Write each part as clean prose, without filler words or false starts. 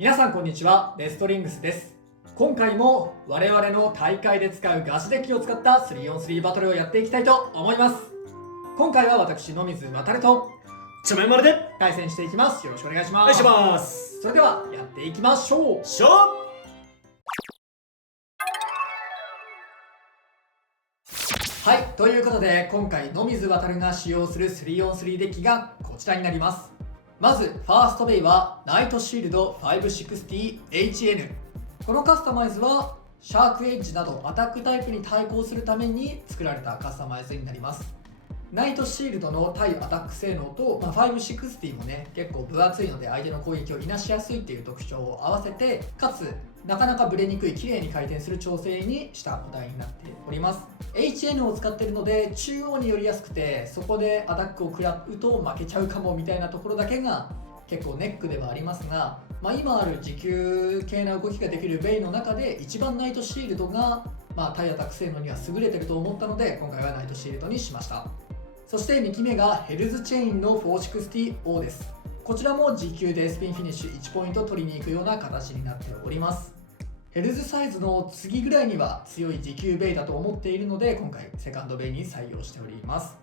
皆さんこんにちは、レストリングスです。今回も我々の大会で使うガチデッキを使った 3on3 バトルをやっていきたいと思います。今回は私、野水航とちょめまるで対戦していきます。よろしくお願いします。お願いします。それではやっていきましょう。はい、ということで今回野水航が使用する 3on3 デッキがこちらになります。まずファーストベイはナイトシールド 560HN。 このカスタマイズはシャークエッジなどアタックタイプに対抗するために作られたカスタマイズになります。ナイトシールドの対アタック性能と、560もね結構分厚いので相手の攻撃をいなしやすいっていう特徴を合わせて、かつなかなかブレにくい綺麗に回転する調整にしたお題になっております。 HN を使っているので中央に寄りやすくて、そこでアタックを食らうと負けちゃうかもみたいなところだけが結構ネックではありますが、今ある持久系な動きができるベイの中で一番ナイトシールドが、対アタック性能には優れてると思ったので今回はナイトシールドにしました。そして2機目がヘルズチェインの 460O です。こちらも持久でスピンフィニッシュ1ポイント取りに行くような形になっております。ヘルズサイズの次ぐらいには強い持久ベイだと思っているので今回セカンドベイに採用しております。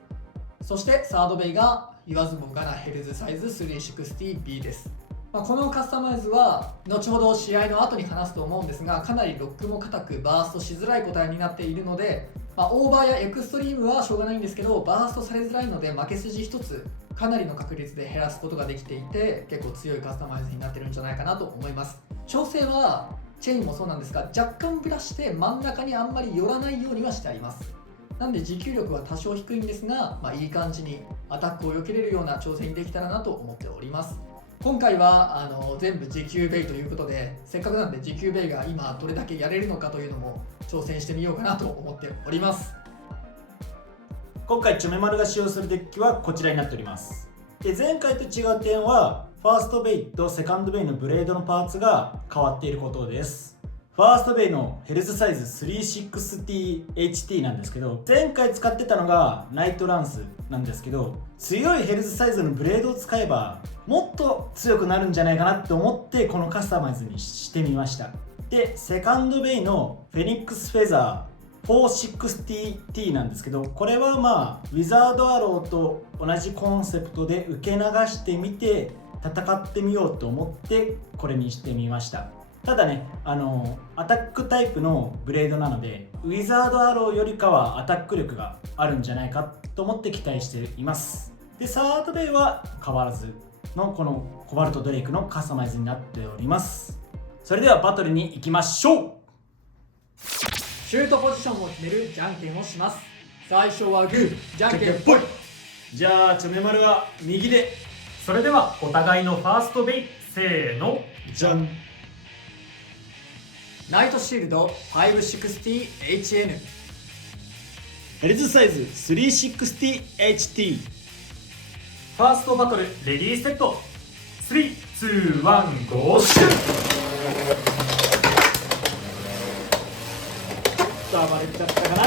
そしてサードベイが言わずもがなヘルズサイズ 360B です。このカスタマイズは後ほど試合の後に話すと思うんですが、かなりロックも硬くバーストしづらい個体になっているので、オーバーやエクストリームはしょうがないんですけど、バーストされづらいので負け筋一つかなりの確率で減らすことができていて、結構強いカスタマイズになってるんじゃないかなと思います。調整はチェインもそうなんですが、若干ブラして真ん中にあんまり寄らないようにはしてあります。なんで持久力は多少低いんですが、いい感じにアタックを避けれるような調整にできたらなと思っております。今回は全部持久ベイということで、せっかくなんで持久ベイが今どれだけやれるのかというのも挑戦してみようかなと思っております。今回ちょめまるが使用するデッキはこちらになっております。で、前回と違う点はファーストベイとセカンドベイのブレードのパーツが変わっていることです。ファーストベイのヘルズサイズ 360HT なんですけど、前回使ってたのがナイトランスなんですけど、強いヘルズサイズのブレードを使えばもっと強くなるんじゃないかなって思ってこのカスタマイズにしてみました。で、セカンドベイのフェニックスフェザー 460T なんですけど、これはウィザードアローと同じコンセプトで受け流してみて戦ってみようと思ってこれにしてみました。ただね、アタックタイプのブレードなのでウィザードアローよりかはアタック力があるんじゃないかと思って期待しています。で、サードベイは変わらずのこのコバルトドレイクのカスタマイズになっております。それではバトルに行きましょう。シュートポジションを決めるじゃんけんをします。最初はグー、じゃんけんぽい。じゃあちょめまるは右で。それではお互いのファーストベイ、せーの、じゃん。ナイトシールド 560HN。 ヘルズサイズ 360HT。 ファーストバトルレディーセット、3、2、1、ゴーシュー。暴れちゃったかな。危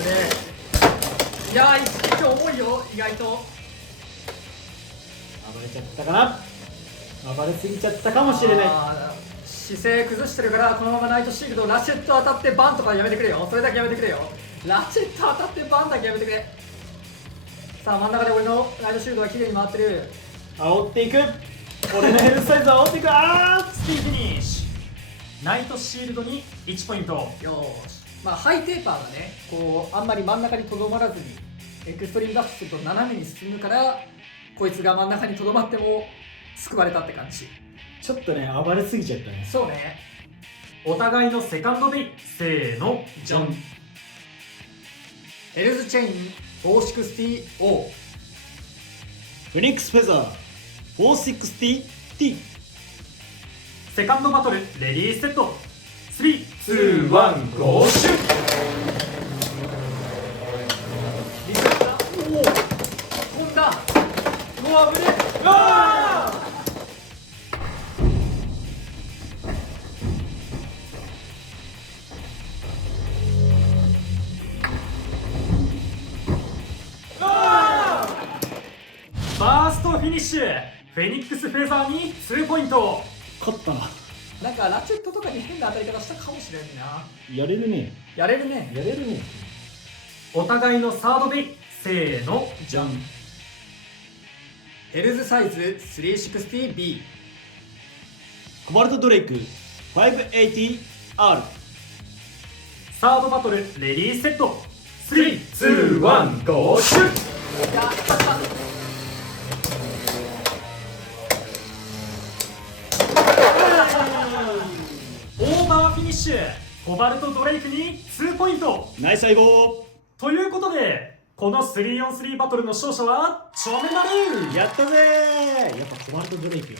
ねえ。いやー、一応重いよ、意外と。暴れちゃったかな。暴れすぎちゃったかもしれない。姿勢崩してるから、このままナイトシールドラチェット当たってバンとかやめてくれよ。それだけやめてくれよ。ラチェット当たってバンだけやめてくれ。さあ、真ん中で俺のナイトシールドが綺麗に回ってる。煽っていく。俺のヘルスサイズ煽っていく。スピンフィニッシュ。ナイトシールドに1ポイント。よーし。ハイテーパーがね、あんまり真ん中にとどまらずにエクストリームダッシュすると斜めに進むから、こいつが真ん中にとどまっても救われたって感じ。ちょっとね、暴れすぎちゃったね。そうね。お互いのセカンドベイ、せーの、じゃん。ヘルズチェイン 460O。 フェニックスフェザー 460T。 セカンドバトルレディーセット、3、2、1、ゴーシュー。リセット。おお、飛んだ。もう危ねえ。うわー。ファーストフィニッシュ。フフェニックスフェザーに2ポイント。勝ったな。なんかラチェットとかに変な当たり方したかもしれんな。やれるね。やれるね。やれるね。お互いのサードベイ、せーの。じゃん。ヘルズサイズ 360B。 コバルトドレイク 580R。 サードバトルレディーセット。3、2、1、ゴーシュッ。やったオーバーフィニッシュ。コバルトドレイクに2ポイント。ナイス相棒。ということで、この 3on3 バトルの勝者はチョメマル。やったぜー。やっぱコバルトドレイクよ。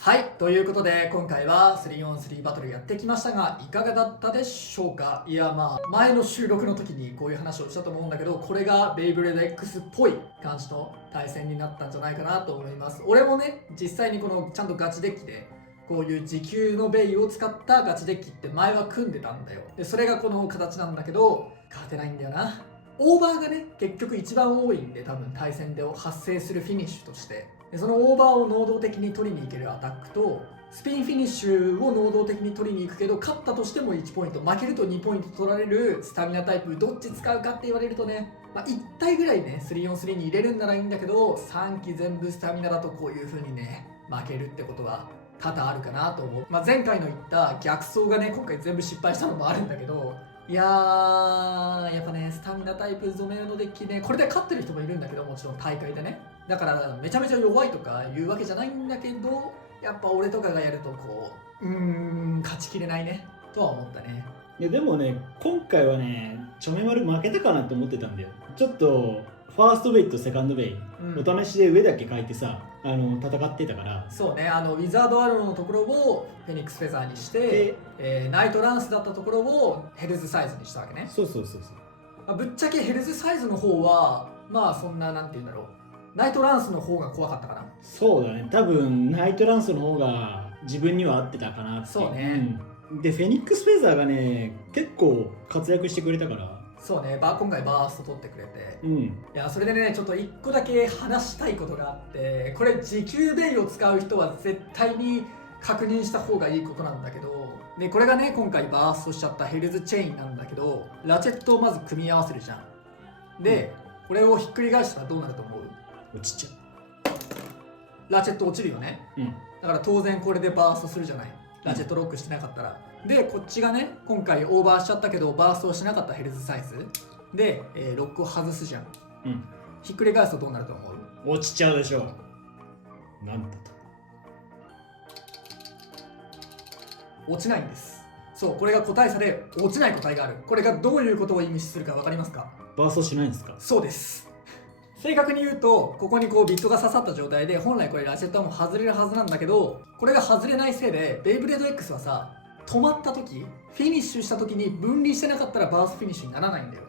はい、ということで今回は 3on3 バトルやってきましたがいかがだったでしょうか。いやまあ前の収録の時にこういう話をしたと思うんだけど、これがベイブレード X っぽい感じの対戦になったんじゃないかなと思います。俺もね実際にこのちゃんとガチデッキでこういう時給のベイを使ったガチデッキって前は組んでたんだよ。でそれがこの形なんだけど勝てないんだよな。オーバーがね結局一番多いんで、多分対戦で発生するフィニッシュとしてでそのオーバーを能動的に取りに行けるアタックとスピンフィニッシュを能動的に取りに行くけど勝ったとしても1ポイント負けると2ポイント取られるスタミナタイプ、どっち使うかって言われるとね、まあ、1体ぐらいね 3on3 に入れるんならいいんだけど3機全部スタミナだとこういう風にね負けるってことは多々あるかなと思う。まあ、前回の言った逆走がね今回全部失敗したのもあるんだけど、いやーやっぱねスタミナタイプ染めのデッキね、これで勝ってる人もいるんだけどもちろん大会でね、だからめちゃめちゃ弱いとかいうわけじゃないんだけど、やっぱ俺とかがやるとこう勝ちきれないねとは思ったね。いやでもね今回はねチョメマル負けたかなと思ってたんだよ。ちょっとファーストベイとセカンドベイ、お試しで上だけ書いてさ戦ってたから。そうね、ウィザードアローのところをフェニックスフェザーにして、ナイトランスだったところをヘルズサイズにしたわけね。そうそうそうそう。まあぶっちゃけヘルズサイズの方はまあそんななんて言うんだろう、ナイトランスの方が怖かったかな。そうだね、多分ナイトランスの方が自分には合ってたかなって。そうね、でフェニックスフェザーがね結構活躍してくれたから。そうね、今回バースト取ってくれて、いやそれでねちょっと1個だけ話したいことがあって、これ時給ベイを使う人は絶対に確認した方がいいことなんだけど、でこれがね今回バーストしちゃったヘルズチェインなんだけど、ラチェットをまず組み合わせるじゃん。で、これをひっくり返したらどうなると思う？落ちちゃラチェット落ちるよね。う。だから当然これでバーストするじゃない、ラチェットロックしてなかったら。でこっちがね今回オーバーしちゃったけどバーストをしなかったヘルズサイズで、ロックを外すじゃん。ひっくり返すとどうなると思う？落ちちゃうでしょ。なんだと。落ちないんです。そう、これが個体差で落ちない個体がある。これがどういうことを意味するか分かりますか？バーストしないんですか？そうです。正確に言うとここにこうビットが刺さった状態で本来これラチェットはもう外れるはずなんだけど、これが外れないせいでベイブレード X はさ止まった時フィニッシュした時に分離してなかったらバーストフィニッシュにならないんだよ。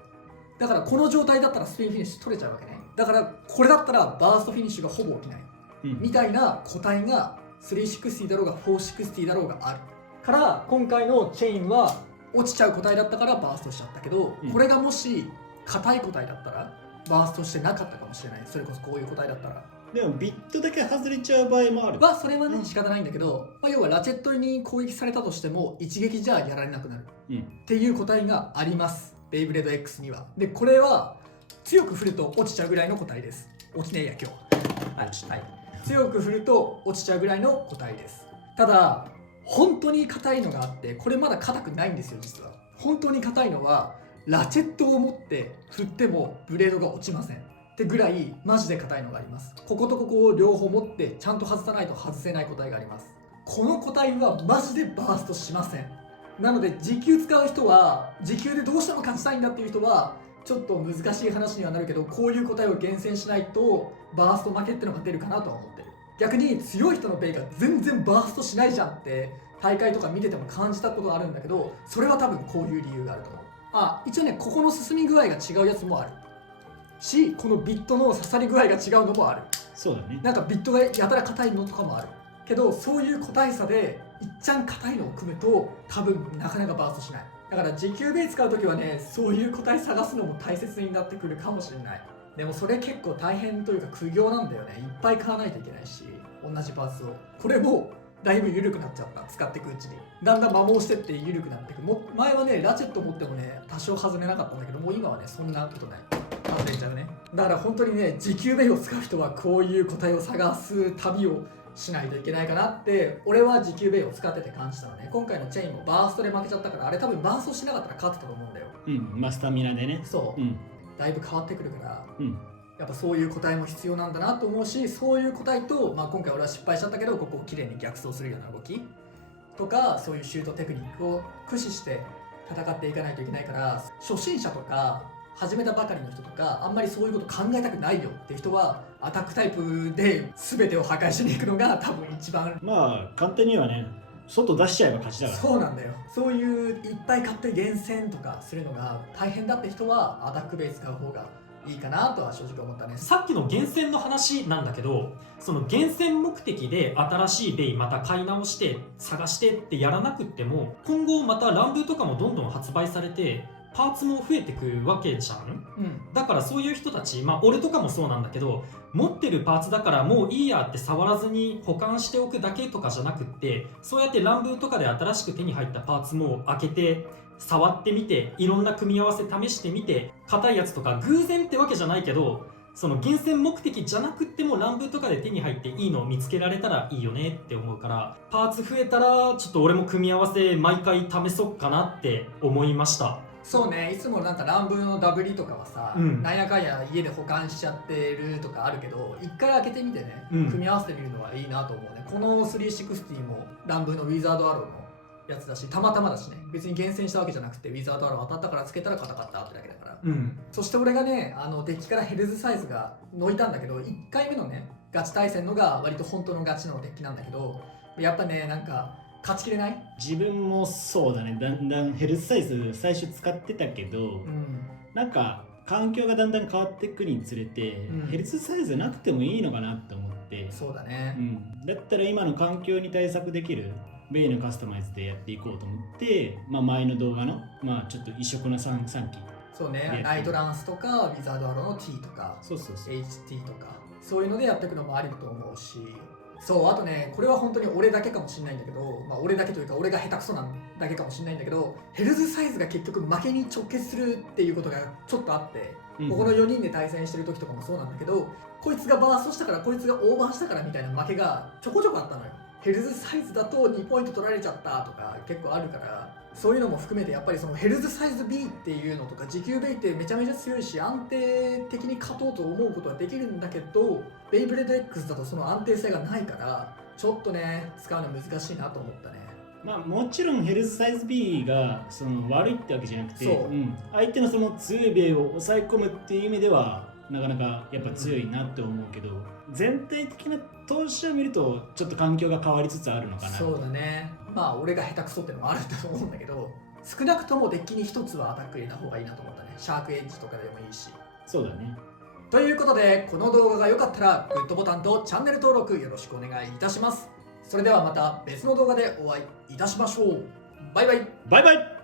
だからこの状態だったらスピンフィニッシュ取れちゃうわけね。だからこれだったらバーストフィニッシュがほぼ起きない、みたいな個体が360だろうが460だろうがあるから今回のチェインは落ちちゃう個体だったからバーストしちゃったけど、これがもし硬い個体だったらバーストしてなかったかもしれない。それこそこういう個体だったら。でもビットだけ外れちゃう場合もある。それはね仕方ないんだけど、要はラチェットに攻撃されたとしても一撃じゃやられなくなる、っていう個体がありますベイブレード X には。でこれは強く振ると落ちちゃうぐらいの個体です。起きねえや今日はい、強く振ると落ちちゃうぐらいの個体です。ただ本当に硬いのがあって、これまだ硬くないんですよ実は。本当に硬いのはラチェットを持って振ってもブレードが落ちませんってぐらいマジで硬いのがあります。こことここを両方持ってちゃんと外さないと外せない個体があります。この個体はマジでバーストしません。なので時給使う人は、時給でどうしても勝ちたいんだっていう人はちょっと難しい話にはなるけど、こういう個体を厳選しないとバースト負けってのが出るかなとは思ってる。逆に強い人のベイが全然バーストしないじゃんって大会とか見てても感じたことがあるんだけど、それは多分こういう理由があると思う。一応ねここの進み具合が違うやつもあるし、このビットの刺さり具合が違うのもある。そうだね。なんかビットがやたら硬いのとかもあるけど、そういう個体差でいっちゃん硬いのを組むと多分なかなかバーストしない。だから時給ベイ使う時はねそういう個体探すのも大切になってくるかもしれない。でもそれ結構大変というか苦行なんだよね。いっぱい買わないといけないし、同じパーツを。これもだいぶ緩くなっちゃった。使っていくうちにだんだん摩耗してって緩くなっていく。前はねラチェット持ってもね多少外れなかったんだけど、もう今はねそんなことない。外れちゃうね。だから本当にね持久ベイを使う人はこういう個体を探す旅をしないといけないかなって俺は持久ベイを使ってて感じたのね。今回のチェインもバーストで負けちゃったから、あれ多分バーストしなかったら勝ってたと思うんだよ。まあスタミナでね。そう、うんだいぶ変わってくるから、うんやっぱそういう個体も必要なんだなと思うし、そういう個体と、今回俺は失敗しちゃったけどここをきれいに逆走するような動きとか、そういうシュートテクニックを駆使して戦っていかないといけないから、初心者とか始めたばかりの人とかあんまりそういうこと考えたくないよっていう人はアタックタイプで全てを破壊しに行くのが多分一番。まあ簡単にはね、外出しちゃえば勝ちだから。そうなんだよ。そういういっぱい買って厳選とかするのが大変だって人はアタックベイ使う方がいいかなとは正直思ったね。さっきの厳選の話なんだけど、その厳選目的で新しいベイまた買い直して探してってやらなくっても、今後またランブーとかもどんどん発売されてパーツも増えてくわけじゃん。だからそういう人たち、俺とかもそうなんだけど、持ってるパーツだからもういいやって触らずに保管しておくだけとかじゃなくって、そうやってランブーとかで新しく手に入ったパーツも開けて触ってみて、いろんな組み合わせ試してみて、硬いやつとか偶然ってわけじゃないけど、その厳選目的じゃなくってもランブーとかで手に入っていいのを見つけられたらいいよねって思うから、パーツ増えたらちょっと俺も組み合わせ毎回試そうかなって思いました。そうね、いつもなんかランブーのダブリとかはさ、なんやかんや家で保管しちゃってるとかあるけど、一回開けてみてね、組み合わせてみるのはいいなと思うね。この360もランブーのウィザードアローのやつだし、たまたまだしね、別に厳選したわけじゃなくてウィザードアロー当たったからつけたら硬かったってだけだから、そして俺がねデッキからヘルズサイズが抜いたんだけど、1回目のねガチ対戦のが割と本当のガチのデッキなんだけど、やっぱねなんか勝ちきれない。自分もそうだね。だんだんヘルスサイズ最初使ってたけど、なんか環境がだんだん変わってくるにつれて、ヘルスサイズなくてもいいのかなって思って。そうだね、だったら今の環境に対策できるベイのカスタマイズでやっていこうと思って、前の動画のちょっと異色の3機、そうね、ナイトランスとかウィザードアローの T とかHT とかそういうのでやっていくのもありだと思うし、そうあとね、これは本当に俺だけかもしれないんだけど、俺だけというか俺が下手くそなんだけかもしれないんだけど、ヘルズサイズが結局負けに直結するっていうことがちょっとあって、ここの4人で対戦してる時とかもそうなんだけど、こいつがバーストしたからこいつがオーバーしたからみたいな負けがちょこちょこあったのよ。ヘルズサイズだと2ポイント取られちゃったとか結構あるから、そういうのも含めてやっぱりそのヘルズサイズ B っていうのとか持久ベイってめちゃめちゃ強いし安定的に勝とうと思うことはできるんだけど、ベイブレード X だとその安定性がないからちょっとね使うの難しいなと思ったね。もちろんヘルスサイズ B がその悪いってわけじゃなくて、相手のその強いベイを抑え込むっていう意味ではなかなかやっぱ強いなって思うけど、全体的な投資を見るとちょっと環境が変わりつつあるのかな。そうだね、俺が下手くそってのもあるんだと思うんだけど、少なくともデッキに一つはアタック入れた方がいいなと思ったね。シャークエッジとかでもいいし。そうだね。ということでこの動画が良かったらグッドボタンとチャンネル登録よろしくお願いいたします。それではまた別の動画でお会いいたしましょう。バイバイ。バイバイ。